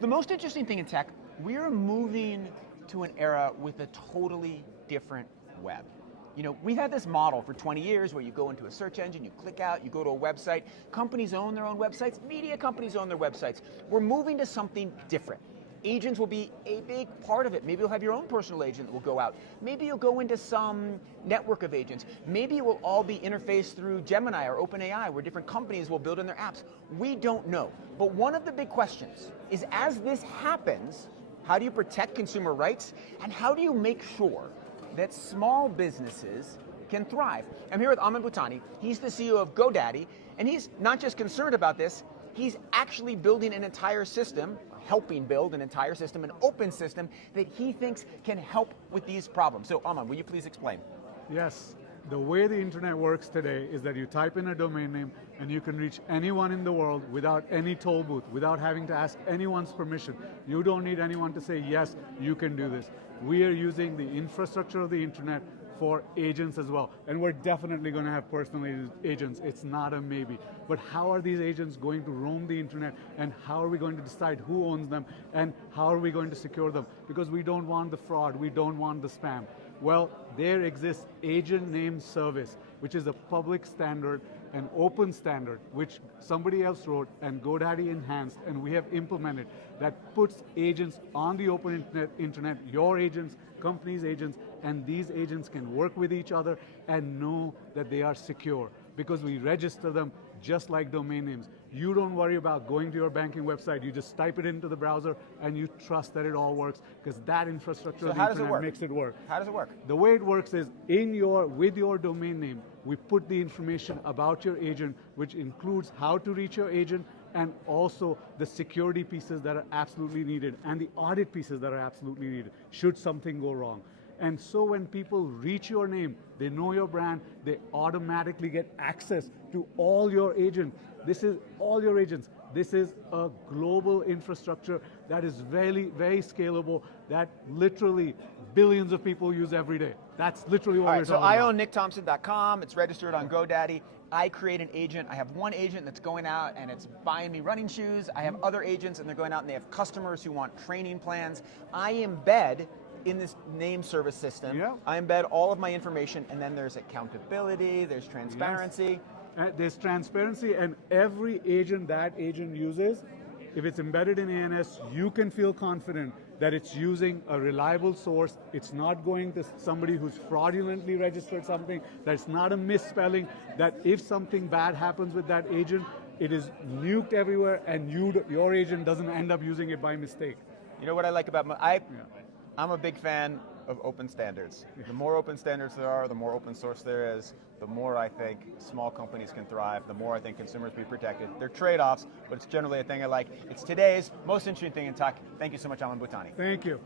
The most interesting thing in tech, we're moving to an era with a totally different web. You know, we've had this model for 20 years where you go into a search engine, you click out, you go to a website. Companies own their own websites, media companies own their websites. We're moving to something different. Agents will be a big part of it. Maybe you'll have your own personal agent that will go out. Maybe you'll go into some network of agents. Maybe it will all be interfaced through Gemini or OpenAI, where different companies will build in their apps. We don't know. But one of the big questions is, as this happens, how do you protect consumer rights, and how do you make sure that small businesses can thrive? I'm here with Aman Bhutani. He's the CEO of GoDaddy, and he's not just concerned about this, he's actually building an entire system, helping build an entire system, an open system that he thinks can help with these problems. So Aman, will you please explain? Yes, the way the internet works today is that you type in a domain name and you can reach anyone in the world without any toll booth, without having to ask anyone's permission. You don't need anyone to say, yes, you can do this. We are using the infrastructure of the internet for agents as well. And we're definitely going to have personal agents. It's not a maybe. But how are these agents going to roam the internet, and how are we going to decide who owns them, and how are we going to secure them? Because we don't want the fraud, we don't want the spam. Well, there exists Agent Name Service, which is a public standard, an open standard, which somebody else wrote and GoDaddy enhanced, and we have implemented, that puts agents on the open internet, your agents, companies' agents, and these agents can work with each other and know that they are secure, because we register them just like domain names. You don't worry about going to your banking website, you just type it into the browser and you trust that it all works, because that infrastructure of the internet makes it work. How does it work? The way it works is, with your domain name, we put the information about your agent, which includes how to reach your agent, and also the security pieces that are absolutely needed, and the audit pieces that are absolutely needed, should something go wrong. And so when people reach your name, they know your brand, they automatically get access to all your agents. This is all your agents. This is a global infrastructure that is very, very scalable, that literally billions of people use every day. That's literally what we're talking about. So I own nickthompson.com, it's registered on GoDaddy. I create an agent. I have one agent that's going out and it's buying me running shoes. I have other agents and they're going out and they have customers who want training plans. I embed in this name service system. Yeah. I embed all of my information, and then there's accountability, there's transparency. Yes. There's transparency, and every agent that agent uses, if it's embedded in ANS, you can feel confident that it's using a reliable source. It's not going to somebody who's fraudulently registered something, that's not a misspelling, that if something bad happens with that agent, it is nuked everywhere and your agent doesn't end up using it by mistake. You know what I like about I'm a big fan of open standards. The more open standards there are, the more open source there is, the more I think small companies can thrive, the more I think consumers be protected. They're trade-offs, but it's generally a thing I like. It's today's most interesting thing in tech. Thank you so much, Aman Bhutani. Thank you.